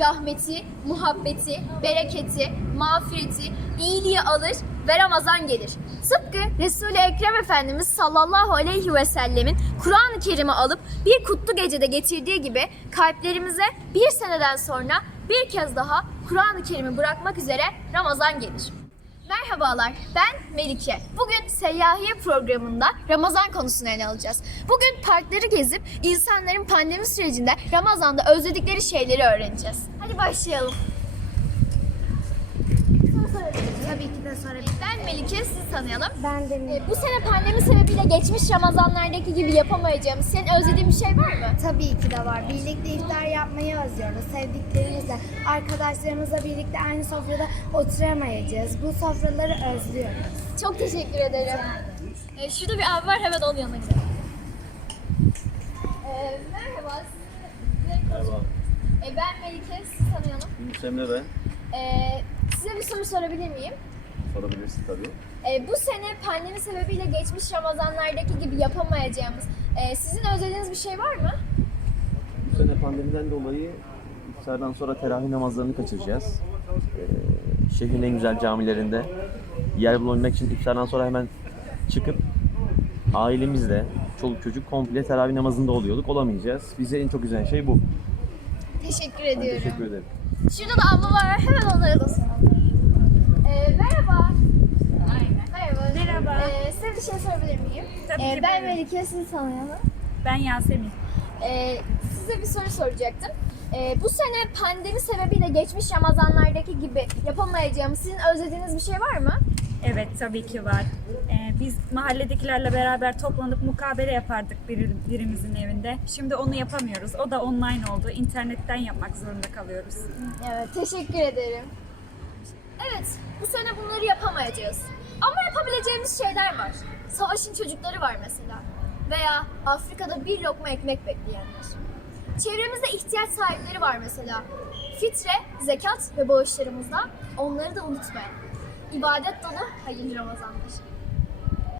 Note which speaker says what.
Speaker 1: rahmeti, muhabbeti, bereketi, mağfireti, iyiliği alır ve Ramazan gelir. Tıpkı Resul-i Ekrem Efendimiz sallallahu aleyhi ve sellemin Kur'an-ı Kerim'i alıp bir kutlu gecede getirdiği gibi kalplerimize bir seneden sonra bir kez daha Kur'an-ı Kerim'i bırakmak üzere Ramazan gelir. Merhabalar, ben Melike. Bugün Seyyahiye programında Ramazan konusunu ele alacağız. Bugün parkları gezip insanların pandemi sürecinde Ramazan'da özledikleri şeyleri öğreneceğiz. Hadi başlayalım.
Speaker 2: Tabii ki de sorabilirim.
Speaker 1: Ben Melike, sizi tanıyalım.
Speaker 2: Ben de
Speaker 1: Bu sene pandemi sebebiyle geçmiş Ramazanlardaki gibi yapamayacağımız, senin özlediğin bir şey var mı?
Speaker 2: tabii ki de var. Birlikte iftar yapmayı özlüyoruz. Sevdiklerimizle, arkadaşlarımızla birlikte aynı sofrada oturamayacağız. Bu sofraları özlüyoruz.
Speaker 1: Çok teşekkür ederim. Şurada bir abi var, hemen onun yanına gidelim. Merhaba.
Speaker 3: Merhaba.
Speaker 1: Ben Melike, sizi tanıyalım.
Speaker 3: Emre ben.
Speaker 1: Size bir soru sorabilir miyim?
Speaker 3: Sorabilirsin tabii.
Speaker 1: Bu sene pandemi sebebiyle geçmiş Ramazanlardaki gibi yapamayacağımız, sizin özlediğiniz bir şey var mı?
Speaker 3: Bu sene pandemiden dolayı iftardan sonra teravih namazlarını kaçıracağız. Şehrin en güzel camilerinde yer bulabilmek için iftardan sonra hemen çıkıp ailemizle, çoluk çocuk komple teravih namazında oluyorduk. Olamayacağız. Bize en çok üzen şey bu.
Speaker 1: Teşekkür
Speaker 3: Ben
Speaker 1: ediyorum.
Speaker 3: teşekkür ederim.
Speaker 1: Şurada da abla var, hemen onlara da soralım. Merhaba. Merhaba.
Speaker 4: Merhaba.
Speaker 1: Size bir şey sorabilir miyim?
Speaker 4: Tabii ki,
Speaker 1: Ben
Speaker 4: buyurun.
Speaker 1: Melike, sizi tanıyalım.
Speaker 4: Ben Yasemin.
Speaker 1: Size bir soru soracaktım. Bu sene pandemi sebebiyle geçmiş Ramazanlardaki gibi yapamayacağımız, sizin özlediğiniz bir şey var mı?
Speaker 4: Evet, tabii ki var. Biz mahalledekilerle beraber toplanıp mukabele yapardık birimizin evinde. Şimdi onu yapamıyoruz. O da online oldu. İnternetten yapmak zorunda kalıyoruz.
Speaker 1: Evet, teşekkür ederim. Evet, bu sene bunları yapamayacağız. Ama yapabileceğimiz şeyler var. Savaşın çocukları var mesela. Veya Afrika'da bir lokma ekmek bekleyenler. Çevremizde ihtiyaç sahipleri var mesela. Fitre, zekat ve bağışlarımızda onları da unutmayalım. İbadet dolu hayırlı Ramazanlar.